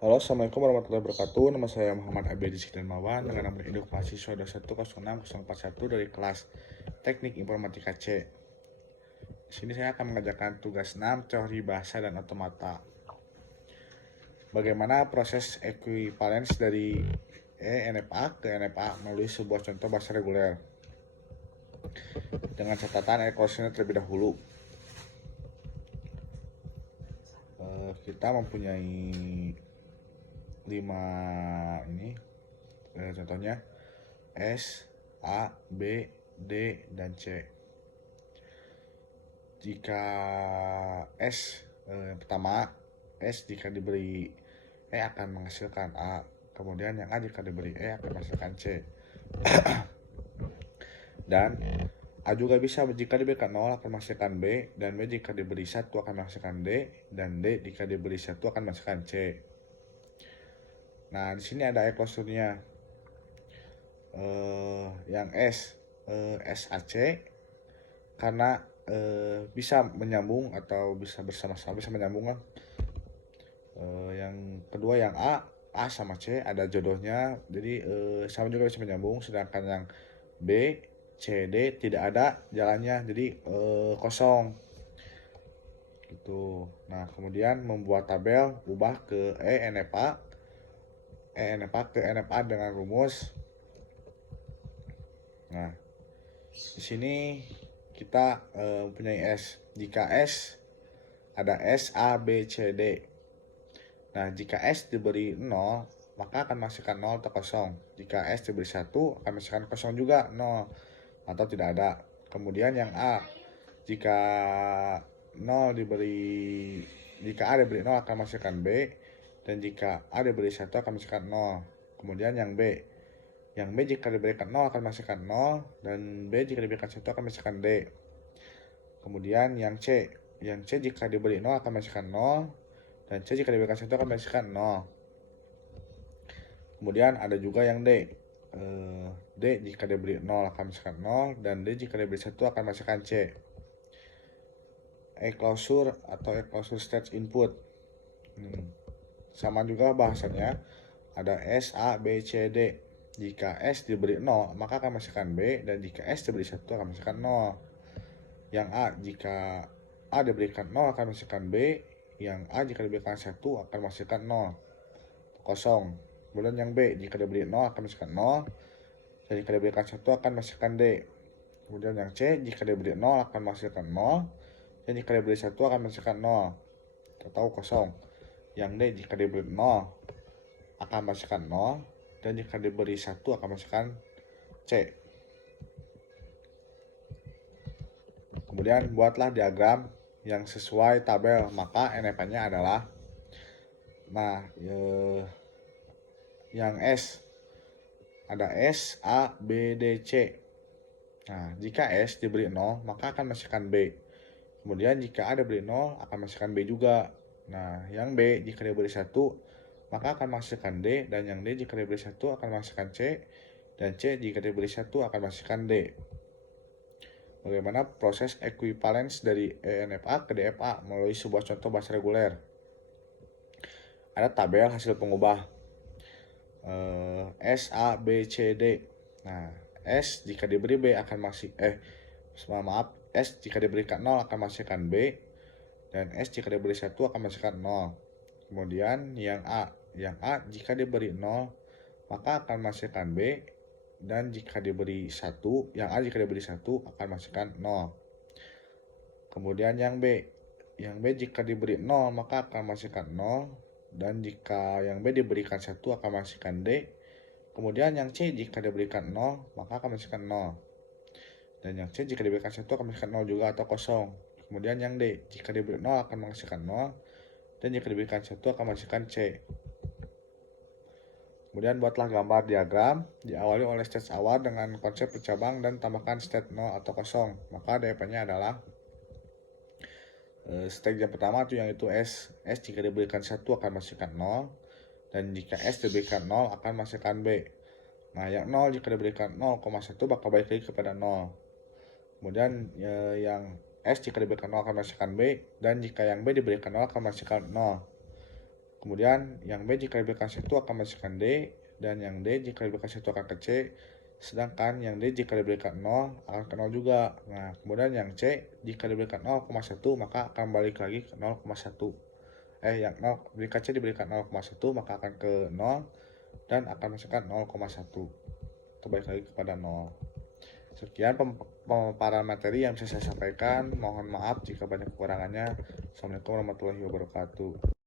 Halo, Assalamualaikum warahmatullahi wabarakatuh. Nama saya Muhammad Abedi Mawan dengan nomor induk mahasiswa 2106041 dari kelas Teknik Informatika C. Di sini saya akan mengerjakan tugas 6 teori bahasa dan otomata. Bagaimana proses equivalence dari NFA ke NFA melalui sebuah contoh bahasa reguler. Dengan catatan equationnya terlebih dahulu. Kita mempunyai 5 ini contohnya S, A, B, D, dan C. Jika S yang pertama, S jika diberi E akan menghasilkan A. Kemudian yang A jika diberi E akan menghasilkan C. Dan A juga bisa jika diberikan 0 akan menghasilkan B, dan B jika diberi 1 akan menghasilkan D, dan D jika diberi 1 akan menghasilkan C. Nah, di sini ada eklosurnya. Yang S, SAC, karena bisa menyambung atau bisa bersama-sama, bisa menyambung kan. Yang kedua yang A sama C ada jodohnya, jadi sama juga bisa menyambung. Sedangkan yang B, C, D tidak ada jalannya, jadi kosong gitu. Nah, kemudian membuat tabel, ubah ke NFA ke NFA dengan rumus. Nah, di sini kita mempunyai S. Jika S ada S, A, B, C, D. Nah, jika S diberi 0, maka akan menghasilkan 0 atau kosong. Jika S diberi 1, akan menghasilkan kosong juga, 0 atau tidak ada. Kemudian yang A, jika 0 diberi jika A diberi 0 akan menghasilkan B, dan jika A diberi 1 akan menghasilkan 0. Kemudian yang B, jika diberikan 0 akan menghasilkan 0, dan B jika diberikan 1 akan menghasilkan D. Kemudian yang C, jika diberi 0 akan menghasilkan 0, dan C jika diberikan 1 akan menghasilkan 0. Kemudian ada juga yang D. D jika diberi 0 akan menghasilkan 0, dan D jika diberi 1 akan menghasilkan C. Enclosure atau enclosure stage input. Sama juga bahasanya, ada S, A, B, C, D. Jika S diberi 0, maka akan menghasilkan B, dan jika S diberi 1 akan menghasilkan 0. Yang A, jika A diberikan 0 akan menghasilkan B, yang A jika diberikan 1 akan menghasilkan 0, kosong. Kemudian yang B, jika diberi 0 akan menghasilkan 0, dan jika diberikan 1 akan menghasilkan D. Kemudian yang C, jika diberi 0 akan menghasilkan 0, dan jika diberi 1 akan menghasilkan 0 atau kosong. Yang D, jika diberi 0 akan menghasilkan 0, dan jika diberi 1 akan menghasilkan C. Kemudian buatlah diagram yang sesuai tabel, maka NFA-nya adalah, nah, yang S ada S, A, B, D, C. Nah, jika S diberi 0, maka akan menghasilkan B. Kemudian jika A diberi 0, akan menghasilkan B juga. Nah, yang B jika diberi 1, maka akan menghasilkan D, dan yang D jika diberi 1 akan menghasilkan C, dan C jika diberi 1 akan menghasilkan D. Bagaimana proses equivalence dari ENFA ke DFA melalui sebuah contoh bahasa reguler. Ada tabel hasil pengubah. S, A, B, C, D. Nah, S jika diberi B akan S jika diberikan 0 akan menghasilkan B, dan S jika diberi 1 akan menghasilkan 0. Kemudian yang A jika diberi 0 maka akan menghasilkan B, dan jika diberi 1, A jika diberi 1 akan menghasilkan 0. Kemudian yang B jika diberi 0 maka akan menghasilkan 0, dan jika yang B diberikan 1 akan menghasilkan D. Kemudian yang C jika diberikan 0 maka akan menghasilkan 0, dan yang C jika diberikan 1 akan menghasilkan 0 juga atau kosong. Kemudian yang D jika diberi 0 akan menghasilkan 0, dan jika diberikan 1 akan menghasilkan C. Kemudian buatlah gambar diagram, diawali oleh stage awal dengan konsep bercabang dan tambahkan state 0 atau kosong. Maka DP-nya adalah stage yang pertama itu S jika diberikan 1 akan menghasilkan 0, dan jika S diberikan 0 akan menghasilkan B. Nah, yang 0 jika diberikan 0,1 bakal balik lagi kepada 0. Kemudian yang S jika diberikan 0 akan menghasilkan B, dan jika yang B diberikan 0 akan menghasilkan 0. Kemudian yang B jika diberikan 1 akan menghasilkan D, dan yang D jika diberikan 1 akan ke C, sedangkan yang D jika diberikan 0 akan ke 0 juga. Nah, kemudian yang C jika diberikan 0,1 maka akan balik lagi ke 0,1. Yang 0 jika C diberikan 0,1 maka akan ke 0 dan akan menghasilkan 0,1. Kembali lagi kepada 0. Sekian pemaparan materi yang bisa saya sampaikan. Mohon maaf jika banyak kekurangannya. Assalamualaikum warahmatullahi wabarakatuh.